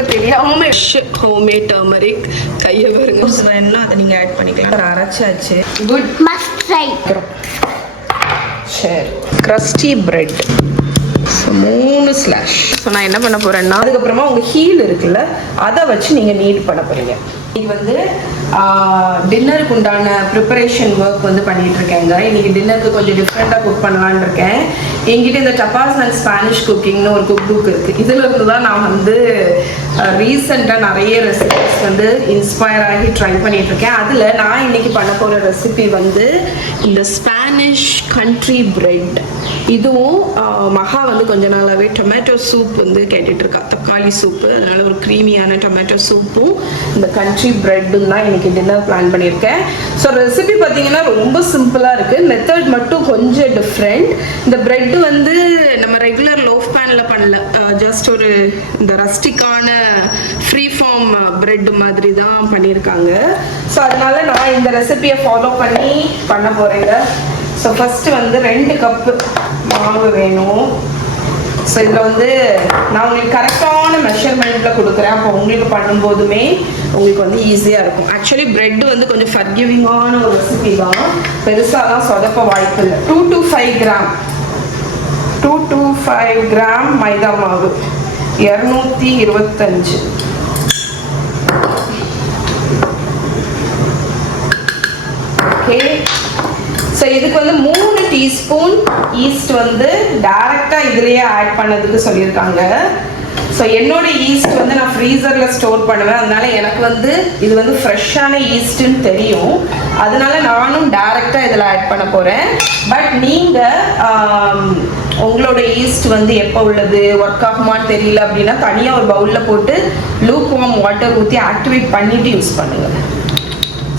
பார்க்க தெரியாம homemade turmeric கையை பாருங்க வேணும்னா அதை நீங்கள் ஆட் பண்ணிக்கலாம். அரைச்சாச்சு. Good must try. சரி க்ரஸ்டி பிரெட் 3 ஸ்லாஷ். ஸோ நான் என்ன பண்ண போகிறேன்னா அதுக்கப்புறமா உங்கள் ஹீல் இருக்குல்ல அதை வச்சு நீங்கள் நீட் பண்ண போகிறீங்க. இது வந்து டின்னருக்கு உண்டான ப்ரிப்பரேஷன் ஒர்க் வந்து பண்ணிட்டு இருக்கேங்க. இன்னைக்கு டின்னருக்கு கொஞ்சம் டிஃப்ரெண்ட்டாக குக் பண்ணலான்னு இருக்கேன். என்கிட்ட இந்த டப்பாஸ் அண்ட் ஸ்பானிஷ் குக்கிங்னு ஒரு குக் புக் இருக்குது. இதில் இருந்து தான் நான் வந்து ரீசெண்டாக நிறைய ரெசிபிஸ் வந்து இன்ஸ்பயர் ஆகி ட்ரை பண்ணிட்டு இருக்கேன். அதில் நான் இன்னைக்கு பண்ண போகிற ரெசிபி வந்து இந்த ஸ்பானிஷ் கண்ட்ரி பிரெட். இதுவும் மகா வந்து கொஞ்ச நாளாகவே டொமேட்டோ சூப் வந்து கேட்டுட்டு இருக்கா, தக்காளி சூப்பு. அதனால ஒரு க்ரீமியான டொமேட்டோ சூப்பும் இந்த கண்ட்ரி பிரெட்டும் தான் இன்னைக்கு டின்னர் பிளான் பண்ணியிருக்கேன். ஸோ ரெசிபி பார்த்தீங்கன்னா ரொம்ப சிம்பிளாக இருக்குது, மெத்தட் மட்டும் கொஞ்சம் டிஃப்ரெண்ட். இந்த பிரெட் வந்து நம்ம ரெகுலர் லோஃப் பேனில் பண்ணல, ஜஸ்ட் ஒரு இந்த ரஸ்டிக்கான ஃப்ரீ ஃபார்ம் பிரெட் மாதிரி தான் பண்ணியிருக்காங்க. ஸோ அதனால நான் இந்த ரெசிபியை ஃபாலோ பண்ணி பண்ண போகிறேங்க. ஸோ ஃபஸ்ட்டு வந்து 2 கப்பு மாவு வேணும். ஸோ இதில் வந்து நான் உங்களுக்கு கரெக்டான மெஷர்மெண்ட்டில் கொடுக்குறேன். அப்போ உங்களுக்கு பண்ணும்போதுமே உங்களுக்கு வந்து ஈஸியாக இருக்கும். ஆக்சுவலி பிரெட் வந்து கொஞ்சம் ஃபர்கிவிங்கான ஒரு ரெசிபி தான், பெருசாலாம் சொதப்ப வாய்ப்பு இல்லை. 2 to 5 கிராம் மைதா மாவு 225. ஓகே. ஸோ இதுக்கு வந்து 3 டீஸ்பூன் ஈஸ்ட் வந்து டைரெக்டாக இதுலேயே ஆட் பண்ணதுக்கு சொல்லியிருக்காங்க. ஸோ என்னோட ஈஸ்ட் வந்து நான் ஃப்ரீசரில் ஸ்டோர் பண்ணுவேன், அதனால எனக்கு வந்து இது வந்து ஃப்ரெஷ்ஷான ஈஸ்ட்டுன்னு தெரியும். அதனால நானும் டைரெக்டாக இதில் ஆட் பண்ண போகிறேன். பட் நீங்கள் உங்களோட ஈஸ்ட் வந்து எப்போ உள்ளது ஒர்க் ஆகுமான்னு தெரியல அப்படின்னா தனியாக ஒரு பவுலில் போட்டு லூக் வார்ம் வாட்டர் ஊற்றி ஆக்டிவேட் பண்ணிவிட்டு யூஸ் பண்ணுங்கள்.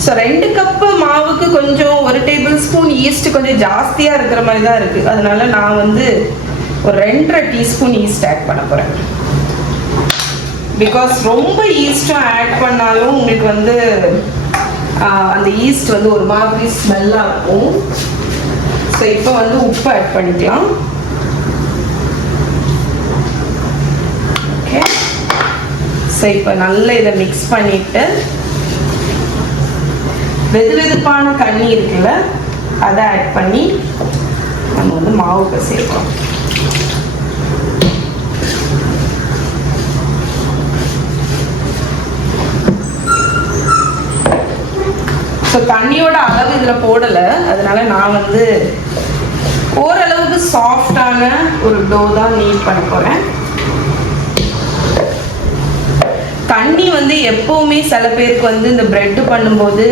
ஸோ 2 கப்பு மாவுக்கு கொஞ்சம் 1 டேபிள் ஸ்பூன் ஈஸ்ட் கொஞ்சம் ஜாஸ்தியாக இருக்கிற மாதிரி தான் இருக்குது. அதனால நான் வந்து ஒரு 2.5 டீஸ்பூன் ஈஸ்ட் ஆட் பண்ண போகிறேன். பிகாஸ் ரொம்ப ஈஸ்ட்டும் ஆட் பண்ணாலும் உங்களுக்கு வந்து அந்த ஈஸ்ட் வந்து ஒரு மாதிரி ஸ்மெல்லாக இருக்கும். ஸோ இப்போ வந்து உப்பு ஆட் பண்ணிக்கலாம். ஓகே. ஸோ இப்போ நல்லா இதை மிக்ஸ் பண்ணிவிட்டு வெதுவெதுப்பான தண்ணி இருக்குல்ல அதை ஆட் பண்ணி நம்ம வந்து மாவுக்கு சேர்க்கிறோம். ஸோ தண்ணியோட அளவு இதில் போடலை, அதனால நான் வந்து ஓரளவுக்கு சாஃப்டான ஒரு டோ தான் நீட் பண்ண போகிறேன். தண்ணி வந்து எப்போவுமே சில பேருக்கு வந்து இந்த பிரெட்டு பண்ணும்போது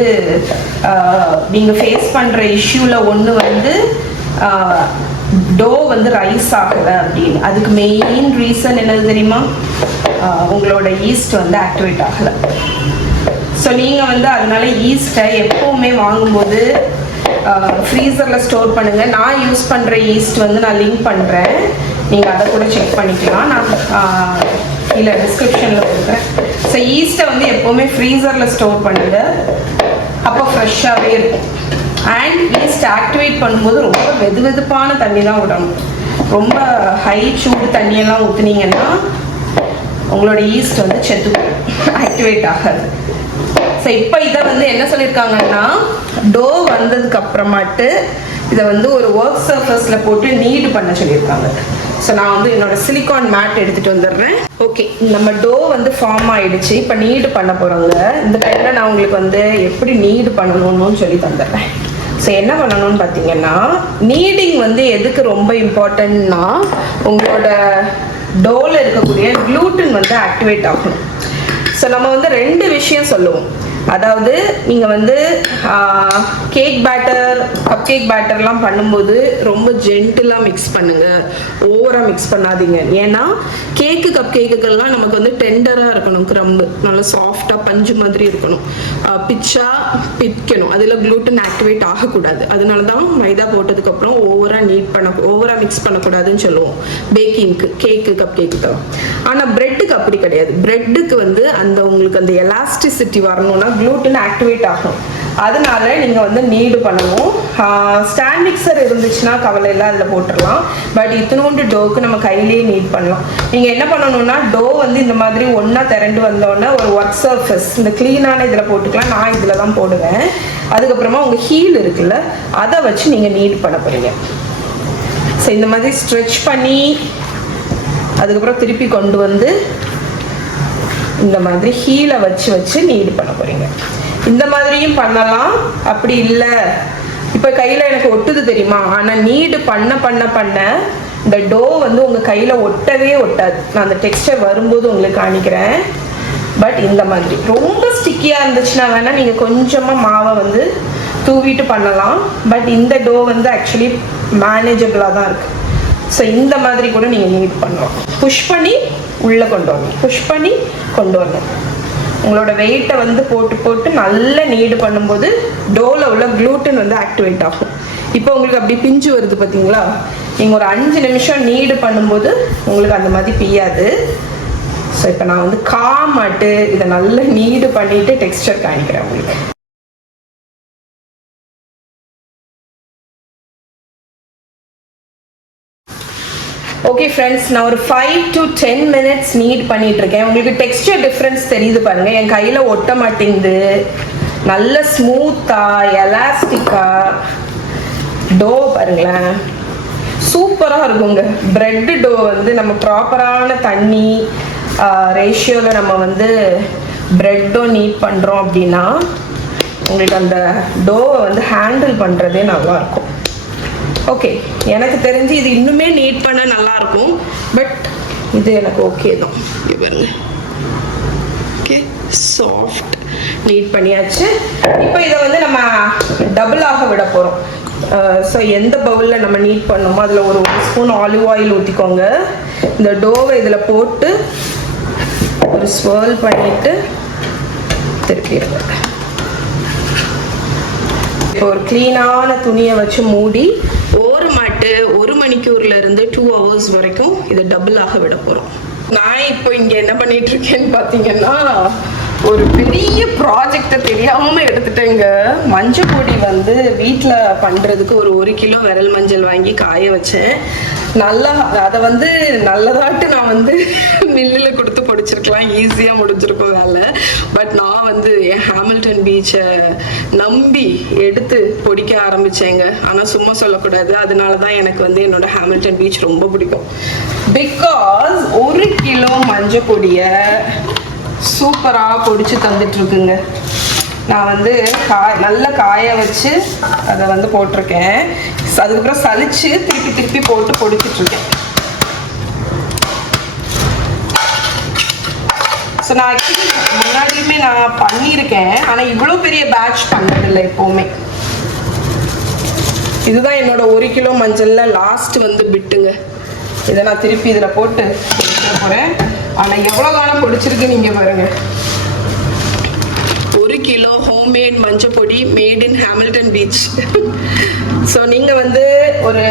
நீங்கள் ஃபேஸ் பண்ணுற இஷ்யூவில் ஒன்று வந்து டோ வந்து ரைஸ் ஆகலை அப்படின்னு. அதுக்கு மெயின் ரீசன் என்னது தெரியுமா? உங்களோட ஈஸ்ட் வந்து ஆக்டிவேட் ஆகலை. ஸோ நீங்கள் வந்து அதனால ஈஸ்ட்டை எப்போவுமே வாங்கும்போது ஃப்ரீசரில் ஸ்டோர் பண்ணுங்கள். நான் யூஸ் பண்ணுற ஈஸ்ட் வந்து நான் லிங்க் பண்ணுறேன், நீங்கள் அதை கூட செக் பண்ணிக்கலாம். நான் இல்லை டிஸ்கிரிப்ஷனில் கொடுக்குறேன். ஸோ ஈஸ்ட்டை வந்து எப்போவுமே ஃப்ரீசரில் ஸ்டோர் பண்ணுங்கள், அப்போ ஃப்ரெஷ்ஷாகவே இருக்கும். அண்ட் ஈஸ்ட் ஆக்டிவேட் பண்ணும்போது ரொம்ப வெதுவெதுப்பான தண்ணி தான் விடணும். ரொம்ப ஹை சூடு தண்ணியெல்லாம் ஊற்றுனீங்கன்னா உங்களோட ஈஸ்ட் வந்து செத்து ஆக்டிவேட் ஆகாது. ஸோ இப்போ இதை வந்து என்ன சொல்லியிருக்காங்கன்னா டோ வந்ததுக்கு அப்புறமாட்டு இதை வந்து ஒரு ஒர்க் சர்ஃபேஸில் போட்டு நீட் பண்ண சொல்லியிருக்காங்க. ஸோ நான் வந்து என்னோட சிலிக்கான் மேட் எடுத்துகிட்டு வந்துடுறேன். ஓகே, நம்ம டோ வந்து ஃபார்ம் ஆகிடுச்சு. இப்போ நீடு பண்ண போகிறோங்க. இந்த டைமில் நான் உங்களுக்கு வந்து எப்படி நீடு பண்ணணும்னு சொல்லி தந்துடுறேன். ஸோ என்ன பண்ணணும்னு பார்த்தீங்கன்னா நீடிங் வந்து எதுக்கு ரொம்ப இம்பார்ட்டன்ட்னா உங்களோட டோவில் இருக்கக்கூடிய க்ளூட்டன் வந்து ஆக்டிவேட் ஆகணும். ஸோ நம்ம வந்து 2 விஷயம் சொல்லுவோம். அதாவது நீங்கள் வந்து கேக் பேட்டர் கப் கேக் பேட்டர்லாம் பண்ணும்போது ரொம்ப ஜென்டிலாக மிக்ஸ் பண்ணுங்கள், ஓவராக மிக்ஸ் பண்ணாதீங்க. ஏன்னா கேக்கு கப் கேக்குகள்லாம் நமக்கு வந்து டெண்டராக இருக்கணும், க்ரம்பு நல்லா சாஃப்டாக பஞ்சு மாதிரி இருக்கணும், பிக்கணும். அதில் க்ளூட்டன் ஆக்டிவேட் ஆகக்கூடாது. அதனால தான் மைதா போட்டதுக்கப்புறம் ஓவராக மிக்ஸ் பண்ணக்கூடாதுன்னு சொல்லுவோம் பேக்கிங்க்கு, கேக்கு கப் கேக்கு. ஆனால் ப்ரெட்டுக்கு அப்படி கிடையாது. ப்ரெட்டுக்கு வந்து உங்களுக்கு அந்த எலாஸ்டிசிட்டி வரணும்னா க்ளூட்டன் ஆக்டிவேட் ஆகும். அதனால நீங்கள் வந்து நீடு பண்ணணும். ஸ்டாண்ட் மிக்சர் இருந்துச்சுன்னா கவலை இல்லை, அதில் போட்டுடலாம். பட் இத்தனோண்டு டோவுக்கு நம்ம கையிலேயே நீட் பண்ணலாம். நீங்கள் என்ன பண்ணணும்னா டோ வந்து இந்த மாதிரி ஒன்றா திரண்டு வந்தோடனே ஒரு ஒர்க் சர்ஃபேஸ் இந்த க்ளீனான இதில் போட்டுக்கலாம். நான் இதில் தான் போடுவேன். அதுக்கப்புறமா உங்கள் ஹீல் இருக்குல்ல, அதை வச்சு நீங்கள் நீட் பண்ண போகிறீங்க. ஸோ இந்த மாதிரி ஸ்ட்ரெச் பண்ணி அதுக்கப்புறம் திருப்பி கொண்டு வந்து இந்த மாதிரி ஹீலை வச்சு நீட் பண்ண போகிறீங்க. இந்த மாதிரியும் பண்ணலாம். அப்படி இல்லை இப்போ கையில் எனக்கு ஒட்டுது தெரியுமா, ஆனால் நீடு பண்ண இந்த டோ வந்து உங்கள் கையில் ஒட்டவே ஒட்டாது. நான் அந்த டெக்ஸ்டர் வரும்போது உங்களுக்கு காணிக்கிறேன். பட் இந்த மாதிரி ரொம்ப ஸ்டிக்கியாக இருந்துச்சுன்னா வேணால் நீங்கள் கொஞ்சமாக மாவை வந்து தூவிட்டு பண்ணலாம். பட் இந்த டோ வந்து ஆக்சுவலி மேனேஜபிளாக தான் இருக்குது. ஸோ இந்த மாதிரி கூட நீங்கள் நீட் பண்ணலாம். புஷ் பண்ணி உள்ளே கொண்டு வரணும், புஷ் பண்ணி கொண்டு வரணும். உங்களோட வெயிட்டை வந்து போட்டு நல்ல நீடு பண்ணும்போது டோவில் உள்ள க்ளூட்டன் வந்து ஆக்டிவேட் ஆகும். இப்போ உங்களுக்கு அப்படி பிஞ்சு வருது பார்த்தீங்களா, நீங்கள் ஒரு 5 நிமிஷம் நீடு பண்ணும்போது உங்களுக்கு அந்த மாதிரி பிய்யாது. ஸோ இப்போ நான் வந்து காமாட்டு இதை நல்லா நீடு பண்ணிவிட்டு டெக்ஸ்டர் காணிக்கிறேன் உங்களுக்கு. ஓகே ஃப்ரெண்ட்ஸ், நான் ஒரு 5 to 10 minutes நீட் பண்ணிட்டு இருக்கேன். உங்களுக்கு டெக்ஸ்டர் டிஃப்ரென்ஸ் தெரியுது பாருங்க. என் கையில் ஒட்ட மாட்டேங்குது, நல்ல ஸ்மூத்தா எலாஸ்டிக்கா டோ பாருங்களேன், சூப்பராக இருக்குங்க. பிரெட் டோ வந்து நம்ம ப்ராப்பரான தண்ணி ரேஷியோவில் நம்ம வந்து பிரெட்டோ நீட் பண்ணுறோம் அப்படின்னா உங்களுக்கு அந்த டோவை வந்து ஹேண்டில் பண்ணுறதே நல்லாயிருக்கும். ஓகே, எனக்கு தெரிஞ்சு இது இன்னுமே நீட் பண்ண நல்லாயிருக்கும். பட் இது எனக்கு ஓகே தான். பாருங்க, ஓகே சாஃப்ட் நீட் பண்ணியாச்சு. இப்போ இதை வந்து நம்ம டபுளாக விட போகிறோம். ஸோ எந்த பவுலில் நம்ம நீட் பண்ணோமோ அதில் ஒரு ஸ்பூன் ஆலிவ் ஆயில் ஊற்றிக்கோங்க. இந்த டோவை இதில் போட்டு ஒரு ஸ்வர்ல் பண்ணிவிட்டு திருப்பிடுங்க. இப்போ ஒரு க்ளீனான துணியை வச்சு மூடி ஒரு மணிக்கூர்ல இருந்து 2 hours வரைக்கும் இதை டபுளாக விட போகிறோம். நான் இப்போ இங்கே என்ன பண்ணிட்டு இருக்கேன்னு பார்த்தீங்கன்னா, ஒரு பெரிய ப்ராஜெக்டை தெரியாமல் எடுத்துட்டேங்க. மஞ்சள் பொடி வந்து வீட்டில் பண்ணுறதுக்கு ஒரு 1 கிலோ விரல் மஞ்சள் வாங்கி காய வச்சேன். நல்லா அதை வந்து நல்லதாட்டு நான் வந்து மில்லில் கொடுத்து பொடிச்சிருக்கலாம், ஈஸியாக முடிஞ்சிருக்கும் வேலை. பட் நான் வந்து என் ஹாமில்டன் பீச்சை நம்பி எடுத்து பொடிக்க ஆரம்பித்தேங்க. ஆனால் சும்மா சொல்லக்கூடாது, அதனால தான் எனக்கு வந்து என்னோட ஹாமில்டன் பீச் ரொம்ப பிடிக்கும். பிகாஸ் 1 கிலோ மஞ்சள் பொடியை சூப்பராக பொடிச்சு தந்துட்டுருக்குங்க. நான் வந்து நல்லா காய வச்சு அதை வந்து போட்டிருக்கேன். அதுக்கப்புறம் சலிச்சு திருப்பி போட்டு பொடிச்சிட்ருக்கேன். ஸோ நான் ஆக்சுவலி முன்னாடியுமே நான் பண்ணியிருக்கேன், ஆனால் இவ்வளோ பெரிய பேட்ச் பண்ணதில்லை எப்போவுமே. இதுதான் என்னோட 1 கிலோ மஞ்சளில் லாஸ்ட் வந்து பிட்டுங்க. இதை நான் திருப்பி இதில் போட்டு பொடிச்சிட போகிறேன். ஆனால் எவ்வளோ காலம் பொடிச்சிருக்கு நீங்கள் பாருங்க. 1 கிலோ ஹோம்மேட் மஞ்சள் பொடி made in Hamilton beach. So நீங்கள் வந்து ஒரு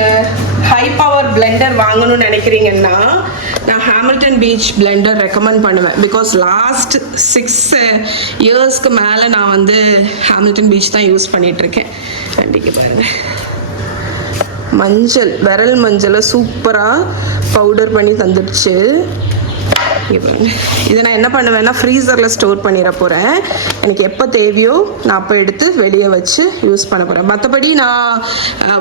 ஹை பவர் பிளெண்டர் வாங்கணும்னு நினைக்கிறீங்கன்னா நான் ஹாமில்டன் பீச் பிளெண்டர் ரெக்கமெண்ட் பண்ணுவேன். பிகாஸ் லாஸ்ட் 6 இயர்ஸ்க்கு மேலே நான் வந்து ஹாமில்டன் பீச் தான் யூஸ் பண்ணிகிட்ருக்கேன். கண்டிப்பாக பாருங்கள், மஞ்சள் விரல் மஞ்சளை சூப்பராக பவுடர் பண்ணி தந்துடுச்சு. இதை நான் என்ன பண்ணுவேன்னா ஃப்ரீசரில் ஸ்டோர் பண்ணிட போகிறேன். எனக்கு எப்போ தேவையோ நான் அப்போ எடுத்து வெளியே வச்சு யூஸ் பண்ண போகிறேன். மற்றபடி நான்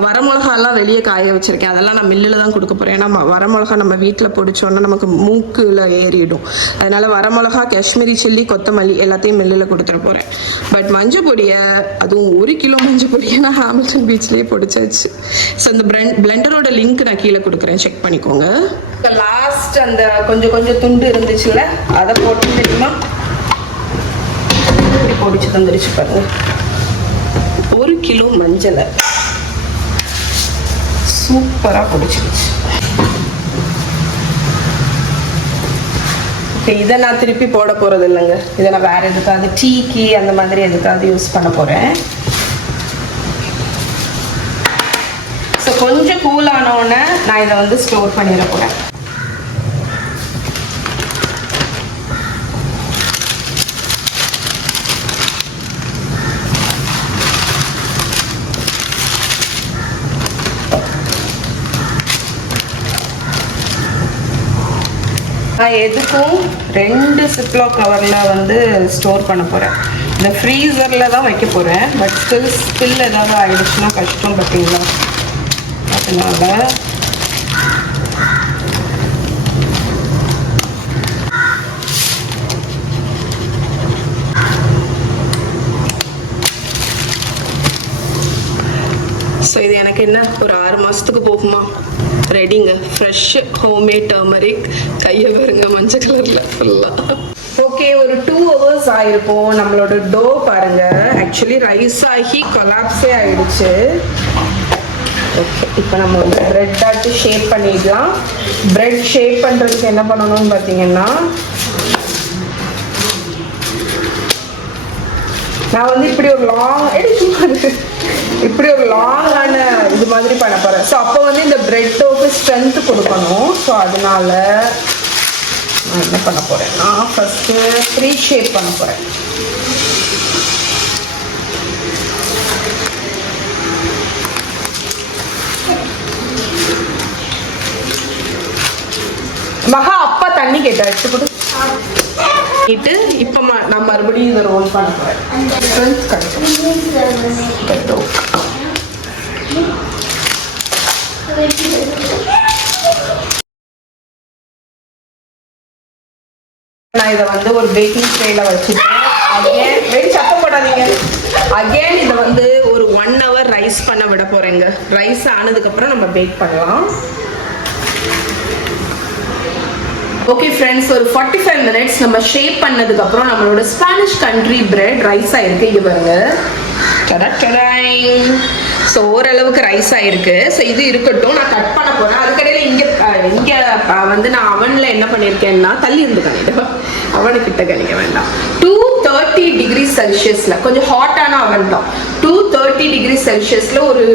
வரமிளகாலாம் வெளியே காய வச்சுருக்கேன், அதெல்லாம் நான் மில்லில் தான் கொடுக்க போகிறேன். ஏன்னா வரமிளகா நம்ம வீட்டில் பொடிச்சோன்னா நமக்கு மூக்கில் ஏறிடும். அதனால் வரமிளகா, காஷ்மீரி சில்லி, கொத்தமல்லி எல்லாத்தையும் மில்லில் கொடுத்துட போகிறேன். பட் மஞ்சள் பொடியை, அதுவும் 1 கிலோ மஞ்சள் பொடியை நான் ஹாமில்டன் பீச்லேயே பொடிச்சாச்சு. ஸோ அந்த பிளெண்டரோட லிங்க் நான் கீழே கொடுக்குறேன், செக் பண்ணிக்கோங்க. லாஸ்ட் அந்த கொஞ்சம் துண்டு இருந்துச்சுல்ல, அதை போட்டு தெரியுமா இப்படி பொடிச்சு தந்துருச்சு பாருங்க. 1 கிலோ மஞ்சளை சூப்பரா பொடிச்சிருச்சு. இதை நான் திருப்பி போட போறது இல்லைங்க. இதை நான் வேற எதுக்காவது டீக்கு அந்த மாதிரி எதுக்காவது யூஸ் பண்ண போறேன். ஸோ கொஞ்சம் கூல் ஆனோடனே நான் இதை வந்து ஸ்டோர் பண்ணிட போறேன். நான் எதுக்கும் 2 சிப்லாக் கவரில் வந்து ஸ்டோர் பண்ண போகிறேன். இந்த ஃப்ரீசரில் தான் வைக்க போகிறேன். பட் ஸ்பில் ஏதாவது ஆகிடுச்சுன்னா கஷ்டம் பார்த்தீங்களா. அதனால் ஸோ இது எனக்கு என்ன ஒரு 6 மாதத்துக்கு போகுமா. ரெடிங்க, ஃப்ரெஷ் ஹோம்மேட் டர்மரிக், கையை பாருங்க மஞ்சள் கலரில் ஃபுல்லாக. ஓகே, ஒரு 2 hours ஆயிருக்கும். நம்மளோட டோ பாருங்க, ஆக்சுவலி ரைஸ் ஆகி கொலாப்ஸே ஆயிடுச்சு. ஓகே, இப்போ நம்ம வந்து பிரெட் ஆட்டு ஷேப் பண்ணிடலாம். பிரெட் ஷேப் பண்ணுறதுக்கு என்ன பண்ணணும்னு பார்த்தீங்கன்னா, நான் வந்து இப்படி ஒரு லாங்கான இது மாதிரி பண்ண போகிறேன். ஸோ அப்போ வந்து இந்த பிரெட்டோக்கு ஸ்ட்ரென்த் கொடுக்கணும். ஸோ அதனால நான் என்ன பண்ண போகிறேன்னா, ஃபஸ்ட்டு ஃப்ரீ ஷேப் பண்ண போகிறேன். மகா அப்பா தண்ணி கேட்டா எடுத்து கொடு. இப்போ நான் மறுபடியும் இதை ரோல் பண்ண போகிறேன். நான் இதை வந்து ஒரு பேக்கிங் ட்ரேல வச்சுட்டேன். அகேன் வெடி சத்தம் போடாதீங்க. அகேன் இதை வந்து ஒரு 1 hour ரைஸ் பண்ண விட போறேங்க. ரைஸ் ஆனதுக்கப்புறம் நம்ம பேக் பண்ணலாம். ஓகே ஃப்ரெண்ட்ஸ், ஒரு 45 minutes நம்ம ஷேப் பண்ணதுக்கப்புறம் நம்மளோட ஸ்பானிஷ் கண்ட்ரி பிரெட் ரைஸ் ஆயிருக்கு. இங்கே பாருங்க, ஸோ ஓரளவுக்கு ரைஸ் ஆயிருக்கு. ஸோ இது இருக்கட்டும், நான் கட் பண்ண போகிறேன். அதுக்கடையில் இங்கே வந்து நான் அவனில் என்ன பண்ணியிருக்கேன்னா, தள்ளி இருந்து கணிடுவேன், அவனுக்கிட்ட கணிக்க வேண்டாம். 230 degrees Celsius கொஞ்சம் ஹாட்டான அவன் தான். 230 degrees Celsius ஒரு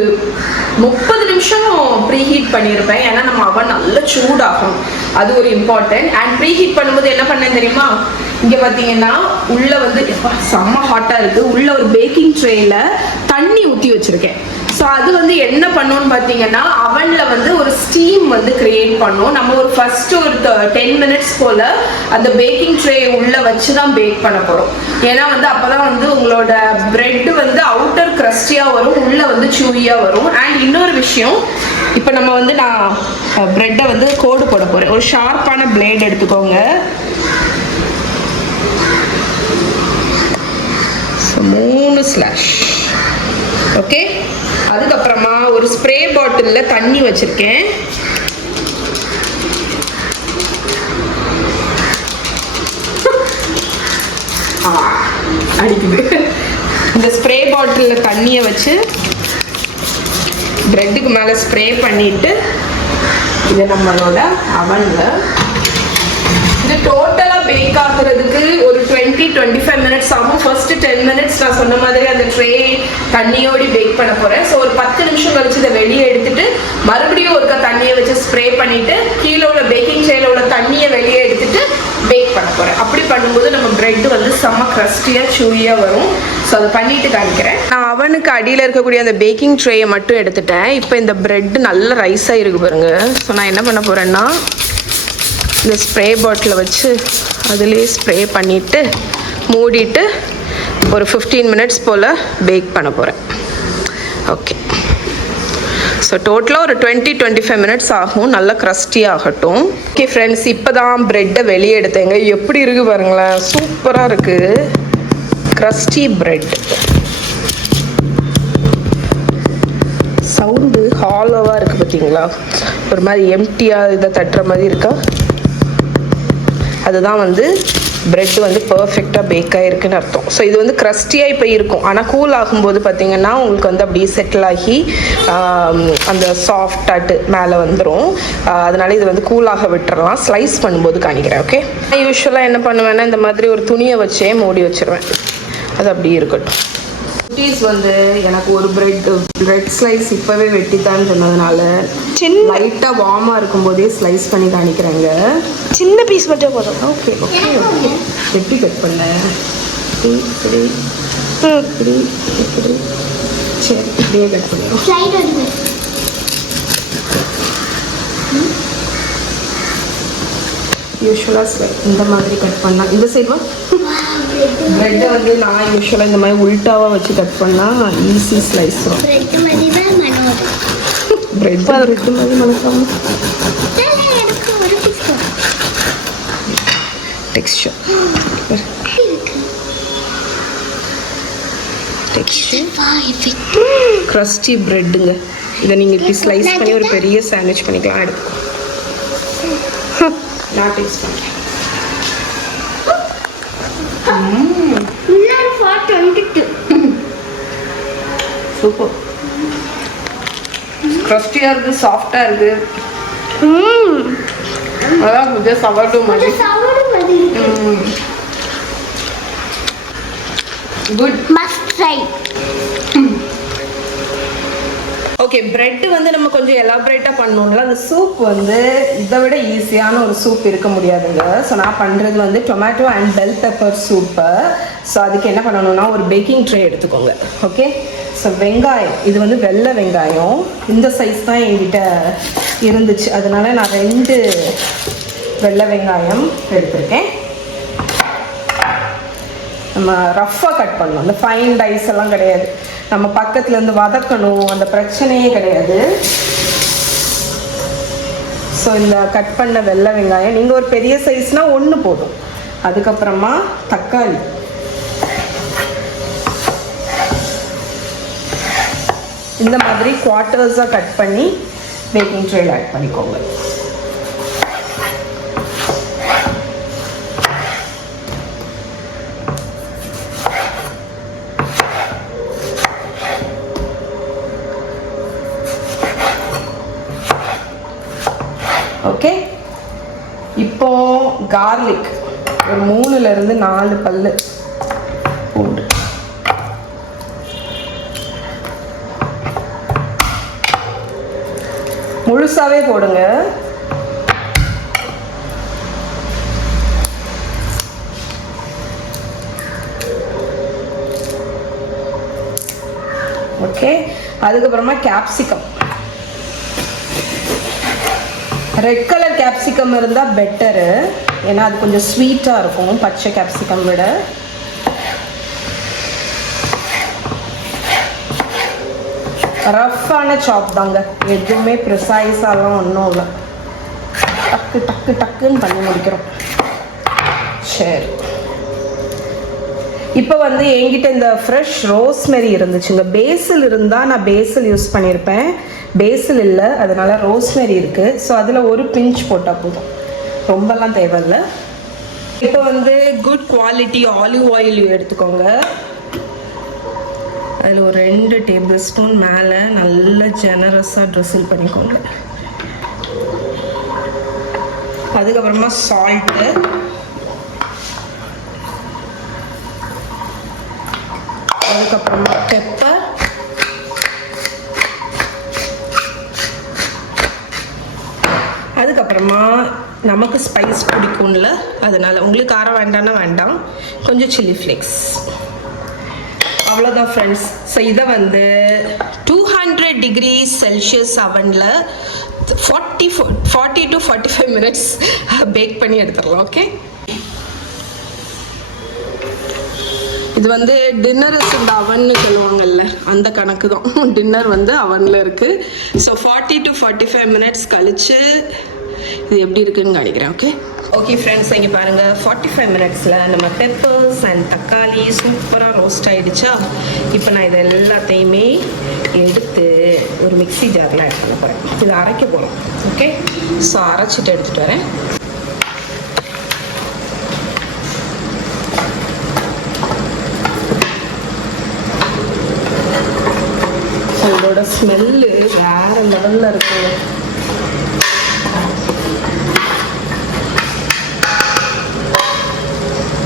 30 நிமிஷம் ப்ரீ ஹீட் பண்ணியிருப்பேன். ஏன்னா நம்ம அவன் நல்லா சூடாகும், அது ஒரு இம்பார்ட்டன்ட். அண்ட் ப்ரீ ஹீட் பண்ணும்போது என்ன பண்ணேன் தெரியுமா, இங்கே பார்த்தீங்கன்னா உள்ள வந்து செம்ம ஹாட்டாக இருக்குது. உள்ள ஒரு பேக்கிங் ட்ரேயில் தண்ணி ஊற்றி வச்சுருக்கேன். ஸோ அது வந்து என்ன பண்ணோன்னு பார்த்தீங்கன்னா, அவனில் வந்து ஒரு ஸ்டீம் வந்து கிரியேட் பண்ணோம். நம்ம ஒரு ஃபர்ஸ்ட் ஒரு 10 minutes போல் அந்த பேக்கிங் ட்ரே உள்ளே வச்சு தான் பேக் பண்ண போகிறோம். ஏன்னா வந்து அப்போ தான் வந்து உங்களோட பிரெட் வந்து அவுட்டர் கிரஸ்டியாக வரும், உள்ளே வந்து சூவியாக வரும். அண்ட் இன்னொரு விஷயம், இப்போ நம்ம வந்து நான் பிரெட்டை வந்து கோடு போட போகிறேன். ஒரு ஷார்ப்பான பிளேட் எடுத்துக்கோங்க. 3 ஸ்லாஷ். ஓகே, அதுக்கப்புறமா ஒரு ஸ்ப்ரே பாட்டிலில் தண்ணி வச்சுருக்கேன். அடிக்குது. இந்த ஸ்ப்ரே பாட்டிலில் தண்ணியை வச்சு பிரெட்டுக்கு மேலே ஸ்ப்ரே பண்ணிட்டு இதை நம்மளோட அவனில் இது டோட்டலாக பேக் ஆகுறதுக்கு ஒரு 20-25 minutes ஆகும். ஃபர்ஸ்ட் 10 minutes நான் சொன்ன மாதிரி அந்த ட்ரே தண்ணியோடு பேக் பண்ண போகிறேன். ஸோ ஒரு 10 நிமிஷம் கழிச்சு இதை வெளியே எடுத்துட்டு மறுபடியும் ஒருக்கா தண்ணியை வச்சு ஸ்ப்ரே பண்ணிட்டு கீழே உள்ள பேக்கிங் ட்ரேல உள்ள தண்ணியை வெளியே எடுத்துட்டு பேக் பண்ண போகிறேன். அப்படி பண்ணும்போது நம்ம பிரெட் வந்து செம்ம கிரஸ்டியாக சூவியாக வரும். ஸோ அதை பண்ணிட்டு காமிக்கிறேன். நான் அவனுக்கு அடியில் இருக்கக்கூடிய அந்த பேக்கிங் ட்ரேயை மட்டும் எடுத்துட்டேன். இப்போ இந்த பிரெட் நல்ல ரைஸாக இருக்கு பாருங்க. ஸோ நான் என்ன பண்ண போகிறேன்னா, இந்த ஸ்ப்ரே பாட்டிலை வச்சு அதுலேயே ஸ்ப்ரே பண்ணிவிட்டு மூடிட்டு ஒரு 15 minutes போல் பேக் பண்ண போகிறேன். ஓகே, ஸோ டோட்டலாக ஒரு 20-25 minutes ஆகும். நல்லா க்ரஸ்டி ஆகட்டும். ஓகே ஃப்ரெண்ட்ஸ், இப்போ தான் ப்ரெட்டை வெளியே எடுத்தேங்க. எப்படி இருக்குது பாருங்களேன், சூப்பராக இருக்குது க்ரஸ்டி ப்ரெட். சவுண்டு ஹாலோவாக இருக்குது பார்த்தீங்களா, ஒரு மாதிரி எம்டியாக இதை தட்டுற மாதிரி இருக்கா. அதுதான் வந்து பிரெட் வந்து பர்ஃபெக்டாக பேக் ஆகிருக்குன்னு அர்த்தம். ஸோ இது வந்து க்ரஸ்டியாக இப்போ இருக்கும். ஆனால் கூல் ஆகும்போது பார்த்திங்கன்னா உங்களுக்கு வந்து அப்படியே செட்டில் ஆகி அந்த சாஃப்டாட்டு மேலே வந்துடும். அதனால இது வந்து கூலாக விட்டுறலாம். ஸ்லைஸ் பண்ணும்போது காணிக்கிறேன். ஓகே, நான் யூஸ்வலாக என்ன பண்ணுவேன்னா, இந்த மாதிரி ஒரு துணியை வச்சே மூடி வச்சுருவேன். அது அப்படியே இருக்கட்டும். குட்டீஸ் வந்து எனக்கு ஒரு பிரெட் ஸ்லைஸ் இப்போவே வெட்டித்தான்னு சொன்னதுனால லைட்டாக வார்மாக இருக்கும்போதே ஸ்லைஸ் பண்ணி காணிக்கிறாங்க. சின்ன பீஸ் மட்டும் போதும். Okay okay okay. எப்படி கட் பண்ண? இப்படி இப்படி இப்படி. சரி, இப்படியே கட் பண்ணிடுவோம். யூஸ்வலாக இந்த மாதிரி கட் பண்ணலாம். இந்த சைடுவா ப்ரெட்டை வந்து நான் யூஸ்வலாக இந்த மாதிரி உல்ட்டாவாக வச்சு கட் பண்ணால் ஈஸி ஸ்லைஸ் வரும். ப்ரெட் மாதிரி மணக்காம டெக்ஸ்சர் க்ரஸ்டி ப்ரெட்டுங்க. இதை நீங்கள் இப்படி ஸ்லைஸ் பண்ணி ஒரு பெரிய சாண்ட்விச் பண்ணிக்கலாம். எடுத்து நான் டேஸ்ட் பண்ணுறேன். சூப்பர். க்ரஸ்டியாக இருக்குது, சாஃப்டாக இருக்குது. அதான் கொஞ்சம் சவர்டு மாதிரி. Good, must try. Okay, bread வந்து நம்ம கொஞ்சம் எலாபரேட்டாக பண்ணணும்ல. அந்த சூப் வந்து இதை விட ஈஸியான ஒரு சூப் இருக்க முடியாதுங்க. ஸோ நான் பண்ணுறது வந்து tomato and bell pepper soup. So அதுக்கு என்ன பண்ணணும்னா ஒரு பேக்கிங் ட்ரே எடுத்துக்கோங்க. ஓகே, ஸோ வெங்காயம், இது வந்து வெள்ளை வெங்காயம் இந்த சைஸ் தான் என்கிட்ட இருந்துச்சு, அதனால நான் 2 வெள்ளை வெங்காயம் எடுத்திருக்கேன். நம்ம ரஃப்பாக கட் பண்ணணும், அந்த ஃபைன் டைஸ் எல்லாம் கிடையாது. நம்ம பக்கத்துல இருந்து வதக்கணும், அந்த பிரச்சனையே கிடையாது. ஸோ இந்த கட் பண்ண வெள்ளை வெங்காயம் நீங்கள் ஒரு பெரிய சைஸ்னால் 1 போதும். அதுக்கப்புறமா தக்காளி, இந்த மாதிரி குவார்ட்டர்ஸாக கட் பண்ணி பேக்கிங் ட்ரேல ஆட் பண்ணிக்கோங்க. ஓகே, இப்போ கார்லிக் ஒரு 3 to 4 பல்லு பூண்டு, முழுசாவே போடுங்க. ஓகே, அதுக்கப்புறமா கேப்சிகம். ரெட் கலர் கேப்சிகம் இருந்தால் பெட்டரு, ஏன்னா அது கொஞ்சம் ஸ்வீட்டாக இருக்கும் பச்சை கேப்சிகம் விட. ரஃப்பான சாப் தாங்க, எதுவுமே ப்ரிசைஸாலாம் ஒன்றும் இல்லை, டக்கு டக்கு டக்குன்னு பண்ணி முடிக்கிறோம். சரி, இப்போ வந்து என்கிட்ட இந்த ஃப்ரெஷ் ரோஸ்மெரி இருந்துச்சுங்க. பேசில் இருந்தால் நான் பேசில் யூஸ் பண்ணியிருப்பேன், பேசில் இல்லை, அதனால ரோஸ்மெரி இருக்குது. ஸோ அதில் ஒரு பிஞ்ச் போட்டால் போதும், ரொம்பலாம் தேவையில்லை. இப்போ வந்து குட் குவாலிட்டி ஆலிவ் ஆயில் எடுத்துக்கோங்க. அதில் ஒரு 2 tablespoon மேலே நல்லா ஜெனரஸாக ட்ரெஸ்ஸில் பண்ணிக்கோங்க. அதுக்கப்புறமா சால்ட்டு, அதுக்கப்புறமா பெப்பர், அதுக்கப்புறமா நமக்கு ஸ்பைஸ் பிடிக்கும்ல, அதனால் உங்களுக்கு காரம் வேண்டாம்னா வேண்டாம், கொஞ்சம் சில்லி ஃப்ளேக்ஸ். அவ்வளோதான் ஃப்ரெண்ட்ஸ். ஸோ இதை வந்து 200 degrees Celsius அவனில் 40 to 45 minutes பேக் பண்ணி எடுத்துடலாம். ஓகே, இது வந்து டின்னர் இஸ் இந்த அவன்னு சொல்லுவாங்கல்ல, அந்த கணக்கு தான். டின்னர் வந்து அவனில் இருக்குது. ஸோ 40 to 45 minutes கழிச்சு இது எப்படி இருக்குன்னு நினைக்கிறேன். ஓகே ஓகே ஃப்ரெண்ட்ஸ், இங்கே பாருங்கள், 45 minutesல நம்ம பெப்பர்ஸ் அண்ட் தக்காளி சூப்பராக ரோஸ்ட் ஆகிடுச்சா. இப்போ நான் இதை எல்லாத்தையுமே எடுத்து ஒரு மிக்ஸி ஜாரில் ஆட் பண்ண போகிறேன். இதை அரைக்க போகிறோம். ஓகே, ஸோ அரைச்சிட்டு எடுத்துகிட்டு வரேன். இதோட ஸ்மெல்லு வேற லெவலில் இருக்குங்க.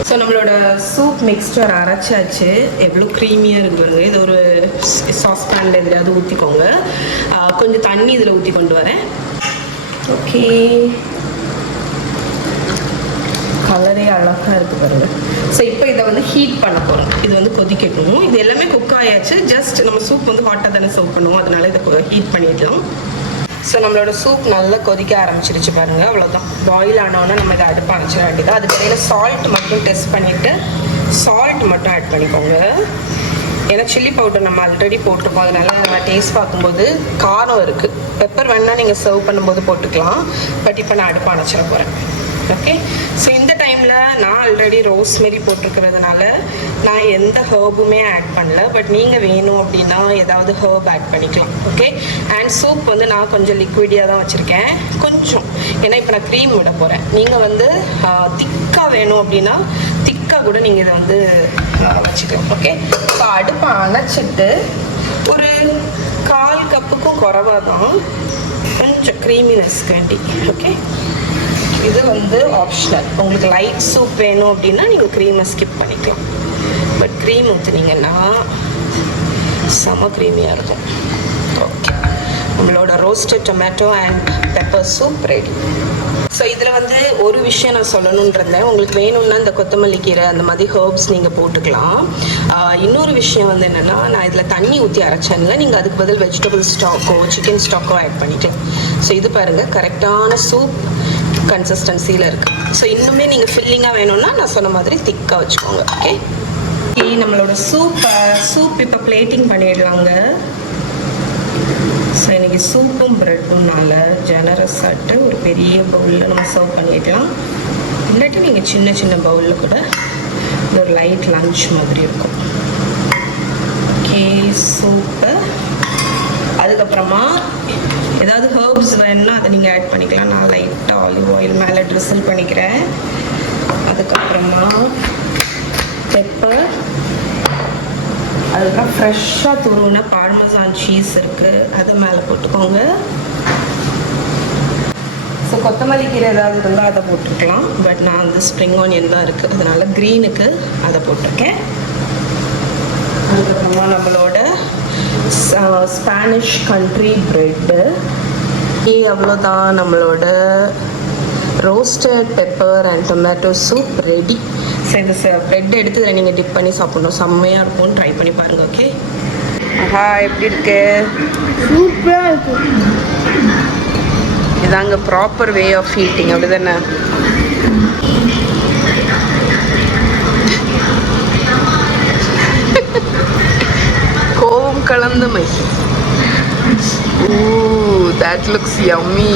ஸோ நம்மளோட சூப் மிக்ஸ்டர் அரைச்சாச்சு. எவ்வளோ க்ரீமியாக இருக்குங்க. இது ஒரு சாஸ்பேனில் எதுலையாவது ஊற்றிக்கோங்க. கொஞ்சம் தண்ணி இதில் ஊற்றி கொண்டு வரேன். ஓகே, கலரே அழகாக இருக்குது பாருங்கள். ஸோ இப்போ இதை வந்து ஹீட் பண்ண போகிறோம். இது வந்து கொதிக்கணும். இது எல்லாமே குக் ஆயாச்சு. ஜஸ்ட் நம்ம சூப் வந்து ஹாட்டாக தானே சர்வ் பண்ணுவோம், அதனால இதை ஹீட் பண்ணிடலாம். ஸோ நம்மளோட சூப் நல்லா கொதிக்க ஆரம்பிச்சிருச்சு பாருங்கள், அவ்வளோதான். பாயில் ஆனோன்னா நம்ம இதை அடுப்பு அணைச்சிட வேண்டியது. அதுக்கு இடையில சால்ட் மட்டும் டெஸ்ட் பண்ணிவிட்டு சால்ட் மட்டும் ஆட் பண்ணிக்கோங்க. ஏன்னா சில்லி பவுடர் நம்ம ஆல்ரெடி போட்டிருப்போம், அதனால நம்ம டேஸ்ட் பார்க்கும்போது காரம் இருக்குது. பெப்பர் வேணால் நீங்கள் சர்வ் பண்ணும்போது போட்டுக்கலாம். பட் இப்போ நான் அடுப்பு அணைச்சிட போகிறேன். ஓகே, ஸோ இந்த டைமில் நான் ஆல்ரெடி ரோஸ்மெரி போட்டிருக்கிறதுனால நான் எந்த ஹர்புமே ஆட் பண்ணல. பட் நீங்கள் வேணும் அப்படின்னா ஏதாவது ஹர்ப் ஆட் பண்ணிக்கலாம். ஓகே, அண்ட் சூப் வந்து நான் கொஞ்சம் லிக்விடியாக தான் வச்சுருக்கேன் கொஞ்சம், ஏன்னா இப்போ நான் க்ரீம் விட போகிறேன். நீங்கள் வந்து திக்காக வேணும் அப்படின்னா திக்காக கூட நீங்கள் இதை வந்து வச்சுக்கலாம். ஓகே, ஸோ அடுப்பை அணைச்சிட்டு ஒரு 1/4 கப்புக்கும் குறைவாக தான் கொஞ்சம் க்ரீமினஸ் வேண்டி. ஓகே, இது வந்து ஆப்ஷனல். உங்களுக்கு லைட் சூப் வேணும் அப்படின்னா நீங்கள் க்ரீமை ஸ்கிப் பண்ணிக்கலாம். பட் க்ரீம் ஊற்றுனீங்கன்னா செம க்ரீமியாக இருக்கும். ஓகே, நம்மளோட roasted tomato and pepper soup ready. So இதில் வந்து ஒரு விஷயம் நான் சொல்லணுன்றேன், உங்களுக்கு வேணும்னா இந்த கொத்தமல்லி கீரை அந்த மாதிரி ஹர்ப்ஸ் நீங்கள் போட்டுக்கலாம். இன்னொரு விஷயம் வந்து என்னென்னா, நான் இதில் தண்ணி ஊற்றி அரைச்சேன்ல, நீங்கள் அதுக்கு பதில் வெஜிடபிள் ஸ்டாக்கோ சிக்கன் ஸ்டாக்கோ ஆட் பண்ணிக்கலாம். ஸோ இது பாருங்கள் கரெக்டான சூப் கன்சிஸ்டன்சியில் இருக்குது. ஸோ இன்னுமே நீங்கள் ஃபில்லிங்காக வேணும்னா நான் சொன்ன மாதிரி திக்காக வச்சுக்கோங்க. ஓகே, நம்மளோட சூப் இப்போ பிளேட்டிங் பண்ணிடுவாங்க. ஸோ இன்றைக்கி சூப்பும் ப்ரெட்டும்னால ஜெனரஸாட்டு ஒரு பெரிய பவுலில் நம்ம சர்வ் பண்ணிடலாம். இல்லாட்டி நீங்கள் சின்ன சின்ன பவுலில் கூட ஒரு லைட் லன்ச் மாதிரி இருக்கும். Okay, soup. அதுக்கப்புறமா ஏதாவது ஹர்ப்ஸ் வேணும்னா அதை நீங்கள் ஆட் பண்ணிக்கலாம். நான் லைட்டாக ஆலிவ் ஆயில் மேலே ட்ரிசில் பண்ணிக்கிறேன். அதுக்கப்புறமா பெப்பர், அதுக்கப்புறம் ஃப்ரெஷ்ஷாக துருவின பார்மசான் சீஸ் இருக்குது, அதை மேலே போட்டுக்கோங்க. ஸோ கொத்தமல்லி கீரை ஏதாவது இருந்தால் அதை போட்டுருக்கலாம். பட் நான் வந்து ஸ்ப்ரிங் ஆனியன் தான் இருக்குது, அதனால் க்ரீனுக்கு அதை போட்டிருக்கேன். அதுக்கப்புறமா நம்மளோட ஸ்பானிஷ் கண்ட்ரி ப்ரெட்டு. அவ்வளோதான், நம்மளோட roasted pepper and tomato soup ready. So இந்த ப்ரெட் எடுத்து இதில் நீங்கள் டிப் பண்ணி சாப்பிடணும், செம்மையாக இருக்கும். ட்ரை பண்ணி பாருங்கள். ஓகே, ஆஹா எப்படி இருக்கு? சூப்பராக இருக்கும். இதாங்க ப்ராப்பர் வே ஆஃப் ஈட்டிங், அப்படி தானே? கோவம் கலந்த my. Ooh, that looks yummy.